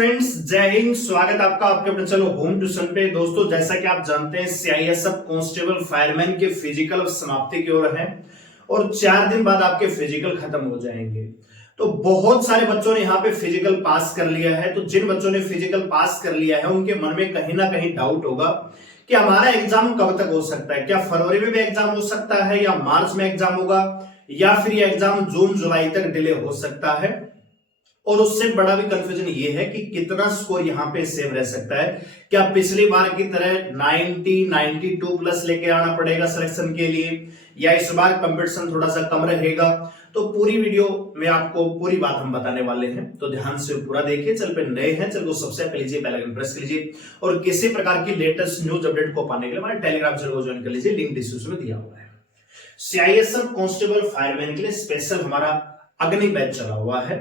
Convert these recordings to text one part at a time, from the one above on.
Friends, जय हिंद। स्वागत आपका आपके अपने चलो होम ट्यूशन पे। दोस्तों, जैसा कि आप जानते हैं सीआईएसएफ कांस्टेबल फायरमैन के फिजिकल समाप्ति की ओर है और 4 दिन बाद आपके फिजिकल खत्म हो जाएंगे। तो बहुत सारे बच्चों ने यहाँ पे फिजिकल पास कर लिया है। तो जिन बच्चों ने फिजिकल पास कर लिया है उनके मन में कहीं ना कहीं डाउट होगा कि हमारा एग्जाम कब तक हो सकता है। क्या फरवरी में भी एग्जाम हो सकता है या मार्च में एग्जाम होगा या फिर ये एग्जाम जून जुलाई तक डिले हो सकता है। और उससे बड़ा भी कंफ्यूजन ये है कि कितना स्कोर यहां पे सेव रह सकता है। क्या पिछली बार की तरह 90 92 प्लस लेके आना पड़ेगा सिलेक्शन के लिए या इस बार कंपटीशन थोड़ा सा कम रहेगा। तो पूरी वीडियो में आपको पूरी बात हम बताने वाले हैं, तो ध्यान से पूरा देखिए। चैनल पे नए हैं, चैनल को सब्सक्राइब कर लीजिए, बेल आइकन प्रेस कर लीजिए और किसी प्रकार की लेटेस्ट न्यूज अपडेट को पाने के लिए हमारे टेलीग्राम चैनल को ज्वाइन कर लीजिए, लिंक डिस्क्रिप्शन में दिया हुआ है। सीआईएसएफ कांस्टेबल फायरमैन के लिए स्पेशल हमारा अग्नि बैच चला हुआ है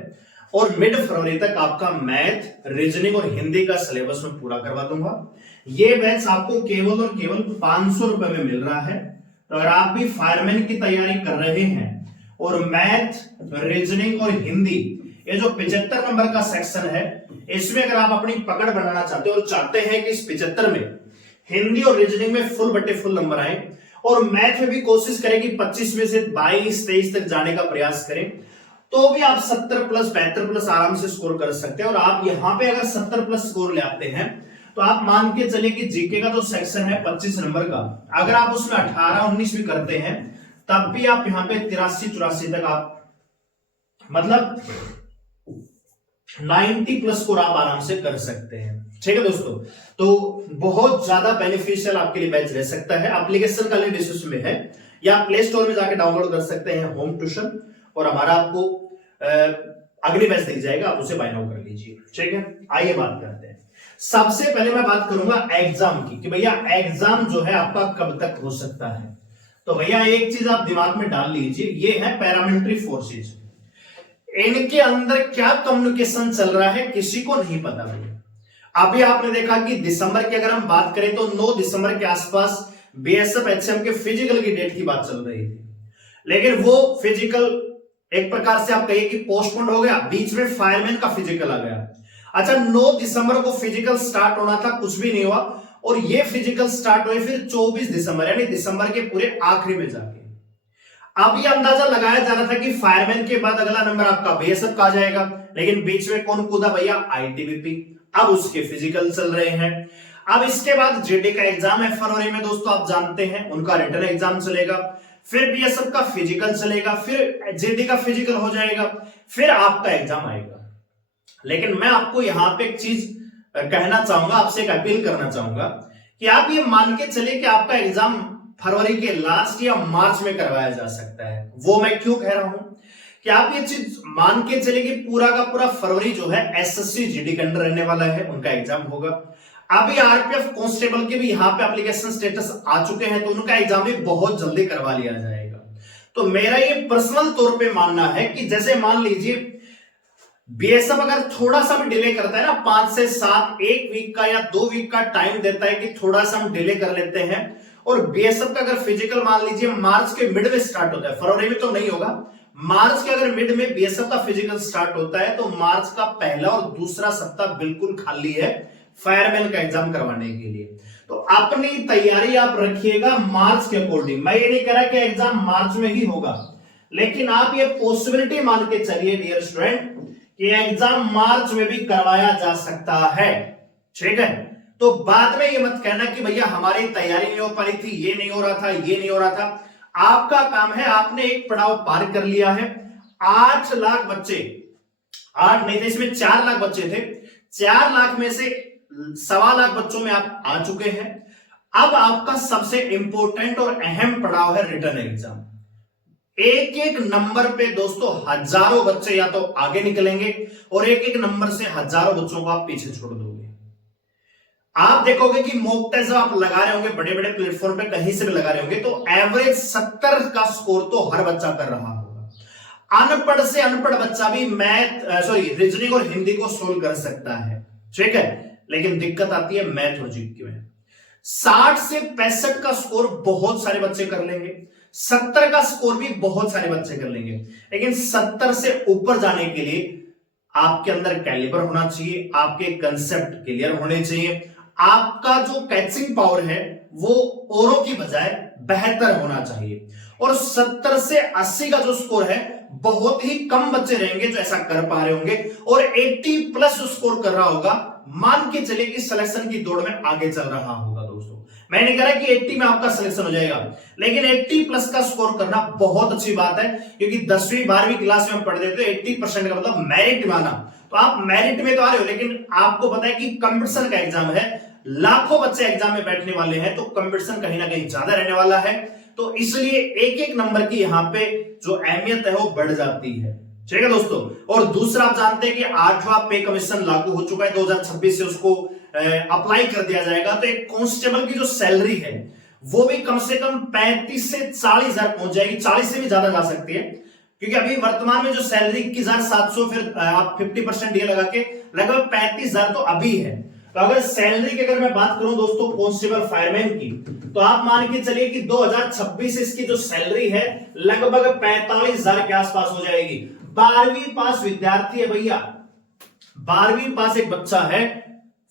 और मिड फरवरी तक आपका मैथ, रीजनिंग और हिंदी का सिलेबस में पूरा करवा दूंगा। ये बैच आपको केवल और केवल 500 रुपए में मिल रहा है। तो अगर आप भी फायरमैन की तैयारी कर रहे हैं और मैथ, रीजनिंग और हिंदी, ये जो 75 नंबर का सेक्शन है, इसमें अगर आप अपनी पकड़ बनाना चाहते हो और चाहते हैं कि इस 75 में हिंदी और रीजनिंग में फुल बटे फुल नंबर आए और मैथ में भी कोशिश करें कि 25 में से 22 23 तक जाने का प्रयास करें, तो भी आप 70 प्लस 72 प्लस आराम से स्कोर कर सकते हैं। और आप यहां पे अगर 70 प्लस स्कोर ले आते हैं तो आप मान के चले कि जीके का जो सेक्शन है 25 नंबर का, अगर आप उसमें 18 19 भी करते हैं तब भी आप यहां पे 83 84 तक आप मतलब 90 प्लस स्कोर आप आराम से कर सकते हैं। ठीक है दोस्तों, तो बहुत ज्यादा बेनिफिशियल आपके लिए बैच रह सकता है। एप्लीकेशन का लिंक डिस्क्रिप्शन में है या प्ले स्टोर में जाकर डाउनलोड कर सकते हैं होम ट्यूशन, और हमारा आपको अगली बैच दिख जाएगा, आप उसे बाय नाउ कर लीजिए। ठीक है, आइए बात करते हैं। सबसे पहले मैं बात करूंगा एग्जाम की कि भैया एग्जाम जो है आपका कब तक हो सकता है। तो भैया एक चीज आप दिमाग में डाल लीजिए, ये है पैरामिलिट्री फोर्सेज। इनके अंदर क्या कम्युनिकेशन चल रहा है किसी को नहीं पता भैया। अभी आपने देखा कि दिसंबर की अगर हम बात करें तो 9 दिसंबर के आसपास बीएसएफ एचएम के फिजिकल की डेट की बात चल रही थी, लेकिन वो फिजिकल एक प्रकार से आप कहिए कि पोस्टपोन हो गया, बीच में फायरमैन का फिजिकल आ गया। अच्छा, 9 दिसंबर को फिजिकल स्टार्ट होना था, कुछ भी नहीं हुआ और ये फिजिकल स्टार्ट हुए फिर 24 दिसंबर यानी दिसंबर के पूरे आखिरी में जाके। अब ये अंदाजा लगाया जा रहा था कि फायरमैन के बाद अगला नंबर आपका बीएसएफ का आ जाएगा, लेकिन बीच में कौन कूदा भैया? आईटीबीपी। अब उसके फिजिकल चल रहे हैं। अब इसके बाद जेडी का एग्जाम है फरवरी में दोस्तों, आप जानते हैं उनका रिटर्न एग्जाम चलेगा, फिर बीएसएफ का फिजिकल चलेगा, फिर जेडी का फिजिकल हो जाएगा, फिर आपका एग्जाम आएगा। लेकिन मैं आपको यहां पे एक चीज कहना चाहूंगा, आपसे एक अपील करना चाहूंगा कि आप ये मान के चले कि आपका एग्जाम फरवरी के लास्ट या मार्च में करवाया जा सकता है। वो मैं क्यों कह रहा हूं कि आप ये चीज मान के चले कि पूरा का पूरा फरवरी जो है एसएससी जीडी के अंडर रहने वाला है, उनका एग्जाम होगा। अभी आरपीएफ कांस्टेबल के भी यहाँ पे एप्लीकेशन स्टेटस आ चुके हैं, तो उनका एग्जाम भी बहुत जल्दी करवा लिया जाएगा। तो मेरा ये पर्सनल तौर पे मानना है कि जैसे मान लीजिए बीएसएफ अगर थोड़ा सा भी डिले करता है ना, 5 से 7 1 वीक का या 2 वीक का टाइम देता है कि थोड़ा सा हम डिले कर लेते हैं, और बीएसएफ का अगर फिजिकल मान लीजिए मार्च के मिड में स्टार्ट होता है, फरवरी में तो नहीं होगा, मार्च के अगर मिड में बीएसएफ का फिजिकल स्टार्ट होता है, तो मार्च का पहला और दूसरा सप्ताह बिल्कुल खाली है फायरमैन का एग्जाम करवाने के लिए। तो अपनी तैयारी आप रखिएगा मार्च के अकॉर्डिंग। मैं ये नहीं कह रहा कि एग्जाम मार्च में ही होगा, लेकिन आप ये पॉसिबिलिटी मान के चलिए डियर स्टूडेंट कि एग्जाम मार्च में भी करवाया जा सकता है। ठीक है, तो बाद में ये मत कहना कि भैया हमारी तैयारी नहीं हो पा रही थी, ये नहीं हो रहा था, ये नहीं हो रहा था। आपका काम है, आपने एक पड़ाव पार कर लिया है। 8 लाख बच्चे, 8 नहीं थे, इसमें 4 लाख बच्चे थे, 4 लाख में से 1.25 लाख बच्चों में आप आ चुके हैं। अब आपका सबसे इंपॉर्टेंट और अहम पड़ाव है रिटर्न एग्जाम। एक एक नंबर पे दोस्तों हजारों बच्चे या तो आगे निकलेंगे और एक एक नंबर से हजारों बच्चों को आप पीछे छोड़ दोगे। आप देखोगे कि मॉक टेस्ट आप लगा रहे होंगे, बड़े बड़े प्लेटफॉर्म पे कहीं से भी लगा रहे होंगे, तो एवरेज 70 का स्कोर तो हर बच्चा कर रहा होगा। अनपढ़ से अनपढ़ बच्चा भी रीजनिंग और हिंदी को सोल्व कर सकता है। ठीक है, लेकिन दिक्कत आती है मैथ और जीके में। 60 से 65 का स्कोर बहुत सारे बच्चे कर लेंगे, 70 का स्कोर भी बहुत सारे बच्चे कर लेंगे, लेकिन 70 से ऊपर जाने के लिए आपके अंदर कैलिबर होना चाहिए, आपके कंसेप्ट क्लियर होने चाहिए, आपका जो कैचिंग पावर है वो औरों की बजाय बेहतर होना चाहिए। और 70 से 80 का जो स्कोर है, बहुत ही कम बच्चे रहेंगे जो ऐसा कर पा रहे होंगे, और 80 प्लस स्कोर कर रहा होगा, मान के चलिए कि सिलेक्शन की दौड़ में आगे चल रहा होगा। दोस्तों मैं नहीं कह रहा कि 80 में आपका सिलेक्शन हो जाएगा, लेकिन 80 प्लस का स्कोर करना बहुत अच्छी बात है, क्योंकि 10वीं 12वीं क्लास में हम पढ़ते थे 80% का मतलब मेरिट में आना। तो आप मेरिट में तो आ रहे हो, लेकिन आपको पता है कि कंपटीशन का एग्जाम है, लाखों बच्चे एग्जाम में बैठने वाले हैं, तो कंपटीशन कहीं ना कहीं ज्यादा रहने वाला है। तो इसलिए एक एक नंबर की यहां पे जो अहमियत है वो बढ़ जाती है। ठीक है दोस्तों। और दूसरा आप जानते हैं कि 8वां पे कमीशन लागू हो चुका है, 2026 से उसको अप्लाई कर दिया जाएगा। तो एक कांस्टेबल की जो सैलरी है वो भी कम से कम 35 से 40 हजार पहुंच जाएगी, 40 से भी ज्यादा जा सकती है, क्योंकि अभी वर्तमान में जो सैलरी 21,700, फिर आप 50% ये लगा के लगभग 35,000 तो अभी है। तो अगर सैलरी की अगर मैं बात करूं दोस्तों कांस्टेबल फायरमैन की, तो आप मान के चलिए कि 2026 इसकी जो सैलरी है लगभग 45,000 के आसपास हो जाएगी। 12वीं पास विद्यार्थी है भैया, 12वीं पास एक बच्चा है,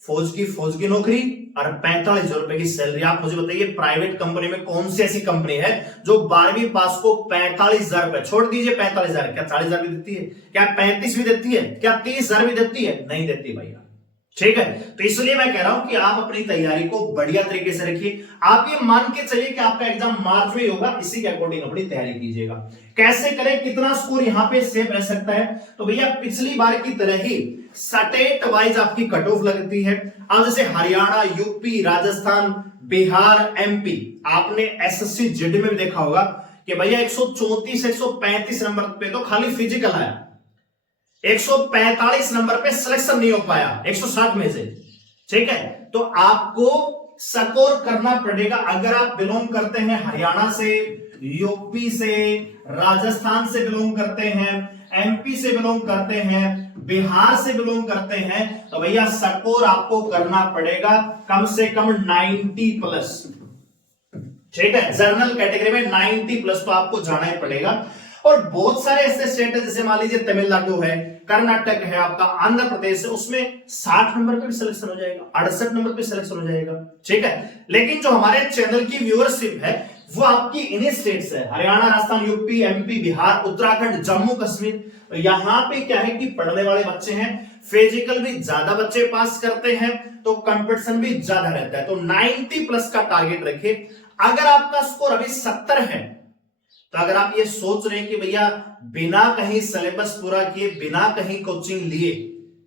फौज की नौकरी और 45,000 रुपए की सैलरी। आप मुझे बताइए प्राइवेट कंपनी में कौन सी ऐसी कंपनी है जो 12वीं पास को 45,000 रुपए, छोड़ दीजिए 45,000, क्या 40,000 भी देती है, क्या 35 भी देती है, क्या 30,000 भी देती है? नहीं देती भैया। ठीक है, तो इसलिए मैं कह रहा हूं कि आप अपनी तैयारी को बढ़िया तरीके से रखिए। आप ये मान के चलिए कि आपका एग्जाम मार्च में होगा, इसी के अकॉर्डिंग अपनी तैयारी कीजिएगा। कैसे करें, कितना स्कोर यहां पे सेव रह सकता है? तो भैया पिछली बार की तरह ही स्टेट वाइज आपकी कट ऑफ लगती है। अब जैसे हरियाणा, यूपी, राजस्थान, बिहार, एमपी, आपने एसएससी जीडी में भी देखा होगा कि भैया 134 135 नंबर पे तो खाली फिजिकल आया, 145 नंबर पे सिलेक्शन नहीं हो पाया 160 में से। ठीक है, तो आपको स्कोर करना पड़ेगा। अगर आप बिलोंग करते हैं हरियाणा से, यूपी से, राजस्थान से बिलोंग करते हैं, एमपी से बिलोंग करते हैं, बिहार से बिलोंग करते हैं, तो भैया स्कोर आपको करना पड़ेगा कम से कम 90 प्लस। ठीक है, जनरल कैटेगरी में 90 प्लस तो आपको जाना ही पड़ेगा। और बहुत सारे ऐसे स्टेट है, जैसे मान लीजिए तमिलनाडु है, कर्नाटक है, आपका आंध्र प्रदेश है, उसमें 60 नंबर पे भी सिलेक्शन हो जाएगा, 68 नंबर पे सिलेक्शन हो जाएगा। ठीक है, लेकिन जो हमारे चैनल की व्यूअरशिप है वो आपकी इन्हीं स्टेट्स है, हरियाणा, राजस्थान, यूपी, एमपी, बिहार, उत्तराखंड, जम्मू कश्मीर। यहां पे क्या है कि पढ़ने वाले बच्चे हैं, फिजिकल भी ज्यादा बच्चे पास करते हैं, तो कंपटीशन भी ज्यादा रहता है। तो 90 प्लस का टारगेट रखिए। अगर आपका स्कोर अभी 70 है, तो अगर आप ये सोच रहे हैं कि भैया बिना कहीं सिलेबस पूरा किए, बिना कहीं कोचिंग लिए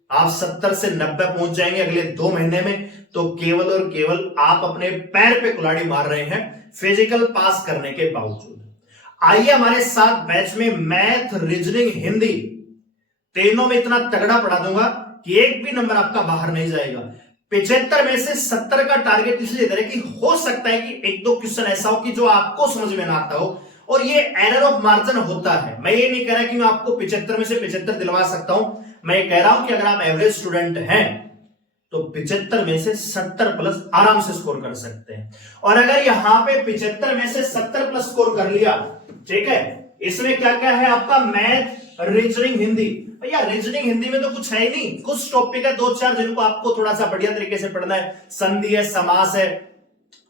आप 70 से 90 पहुंच जाएंगे अगले 2 महीने में, तो केवल और केवल आप अपने पैर पे कुल्हाड़ी मार रहे हैं फिजिकल पास करने के बावजूद। आइए हमारे साथ बैच में मैथ, रीजनिंग, हिंदी तीनों में इतना तगड़ा पढ़ा दूंगा कि एक भी नंबर आपका बाहर नहीं जाएगा। 75 में से 70 का टारगेट इसलिए दे रहे कि हो सकता है कि एक दो क्वेश्चन ऐसा हो कि जो आपको समझ में ना आता हो, और ये एरर ऑफ मार्जिन होता है। मैं ये नहीं कह रहा कि मैं आपको 75 में से 75 दिलवा सकता हूं, मैं ये कह रहा हूं कि अगर आप एवरेज स्टूडेंट हैं तो 75 में से 70 प्लस आराम से स्कोर कर सकते हैं। और अगर यहां पे 75 में से 70 प्लस स्कोर कर लिया, ठीक है, इसमें क्या क्या है आपका मैथ, रीजनिंग, हिंदी। भैया रीजनिंग हिंदी में तो कुछ है ही नहीं, कुछ टॉपिक है 2-4 जिनको आपको थोड़ा सा बढ़िया तरीके से पढ़ना है। संधि है, समास है,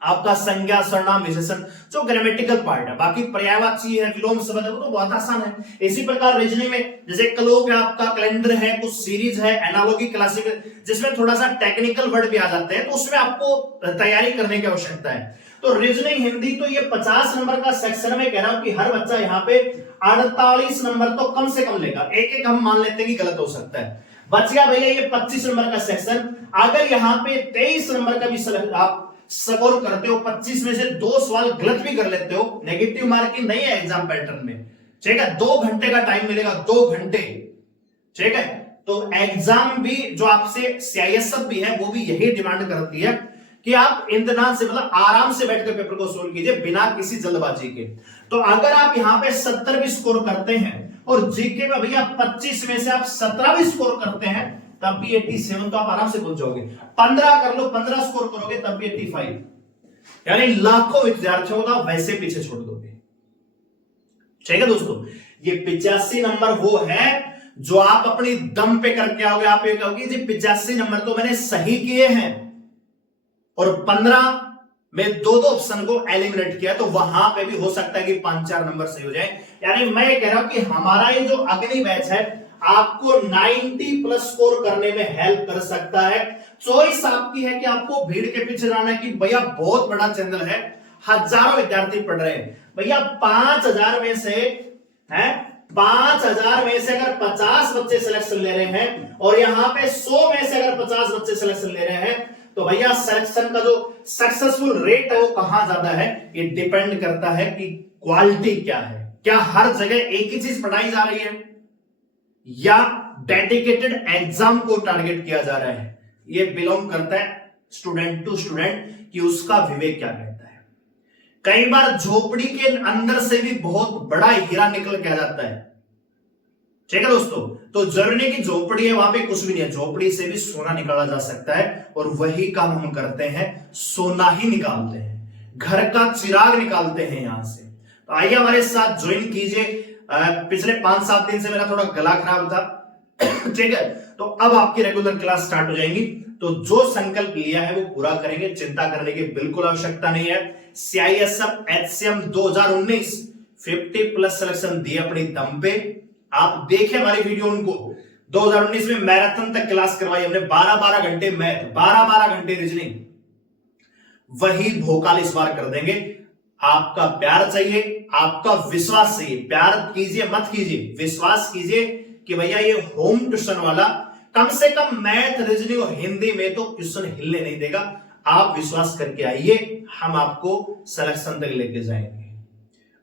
आपका संज्ञा, सर्वनाम, विशेषण, जो ग्रामेटिकल पार्ट है। बाकी पर्यायवाची है, विलोम शब्द है, वो तो बहुत आसान है। इसी प्रकार रीजनिंग में जैसे क्लोक है, आपका कैलेंडर है, कुछ सीरीज है, एनालॉगी, क्लासिकल, जिसमें थोड़ा सा टेक्निकल वर्ड भी आ जाते हैं, तो उसमें आपको तैयारी करने की आवश्यकता है। तो रीजनिंग, हिंदी, तो ये 50 नंबर का सेक्शन में कह रहा हूं कि हर बच्चा यहाँ पे 48 नंबर तो कम से कम लेगा। एक एक हम मान लेते हैं कि गलत हो सकता है। बच गया भैया ये 25 नंबर का सेक्शन। अगर यहाँ पे 23 नंबर का भी आप स्कोर करते हो, 25 में से 2 सवाल गलत भी कर लेते हो, नेगेटिव मार्किंग नहीं है एग्जाम पैटर्न में। ठीक है, 2 घंटे का टाइम मिलेगा, 2 घंटे। ठीक है, तो एग्जाम भी जो आपसे सीआईएसएफ भी है वो भी यही डिमांड करती है कि आप इत्मीनान से, मतलब आराम से बैठकर पेपर को सोल्व कीजिए बिना किसी जल्दबाजी के। तो अगर आप यहां पे 70 भी स्कोर करते हैं और जीके में भैया 25 में से आप 17 भी स्कोर करते हैं, तब भी 87 तो आप आराम से पहुंच जाओगे। 15 कर लो, 15 स्कोर करोगे तब भी 85, यानी लाखों विद्यार्थियों को वैसे पीछे छोड़ दोगे। ठीक है दोस्तों, ये 85 नंबर वो है जो आप अपनी दम पे करके आओगे, आप ये कहोगे जी 85 नंबर तो मैंने सही किए हैं और 15 में दो ऑप्शन को एलिमिनेट किया, तो वहां पे भी हो सकता है कि 5-4 नंबर सही हो जाए। यानी मैं ये कह रहा हूं कि हमारा ये जो अग्नि बैच है आपको 90 प्लस स्कोर करने में हेल्प कर सकता है। चॉइस आपकी है कि आपको भीड़ के पीछे जाना है कि भैया बहुत बड़ा चैनल है, हजारों विद्यार्थी पढ़ रहे हैं, भैया 5000 में से है 5000 में से अगर 50 बच्चे सिलेक्शन ले रहे हैं और यहां पे 100 में से अगर 50 बच्चे सिलेक्शन ले रहे हैं, तो भैया सिलेक्शन का जो सक्सेसफुल रेट है वो कहां ज्यादा है, ये डिपेंड करता है कि क्वालिटी क्या है। क्या हर जगह एक ही चीज पढ़ाई जा रही है या डेडिकेटेड एग्जाम को टारगेट किया जा रहा है, ये बिलोंग करता है स्टूडेंट टू स्टूडेंट कि उसका विवेक क्या कहता है। कई बार झोपड़ी के अंदर से भी बहुत बड़ा हीरा निकल के आ जाता है, ठीक है दोस्तों। तो जरूरी नहीं कि झोपड़ी है वहां पे कुछ भी नहीं है, झोपड़ी से भी सोना निकाला जा सकता है और वही काम हम करते हैं, सोना ही निकालते हैं, घर का चिराग निकालते हैं यहां से। तो आइए हमारे साथ ज्वाइन कीजिए। पिछले 5-7 दिन से मेरा थोड़ा गला खराब था, ठीक है, तो अब आपकी रेगुलर क्लास स्टार्ट हो जाएंगी। तो जो संकल्प लिया है वो पूरा करेंगे, चिंता करने की बिल्कुल आवश्यकता नहीं है। CISF HCM 2019 50 प्लस सिलेक्शन दिए अपनी दम पे। आप देखें हमारी वीडियो, उनको 2019 में मैराथन तक क्लास करवाई हमने, 12-12 घंटे मैथ, 12-12 घंटे रीजनिंग, वही भोकाल इस बार कर देंगे। आपका प्यार चाहिए, आपका विश्वास चाहिए। प्यार कीजिए मत कीजिए, विश्वास कीजिए कि भैया ये होम ट्यूशन वाला कम से कम मैथ रीजनिंग और हिंदी में तो क्वेश्चन हिलने नहीं देगा। आप विश्वास करके आइए, हम आपको सिलेक्शन तक लेके जाएंगे।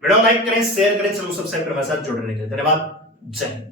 वीडियो लाइक करें, शेयर करें, चलो सब्सक्राइब करें, मेरे साथ जुड़ने के लिए धन्यवाद। जय हिंद।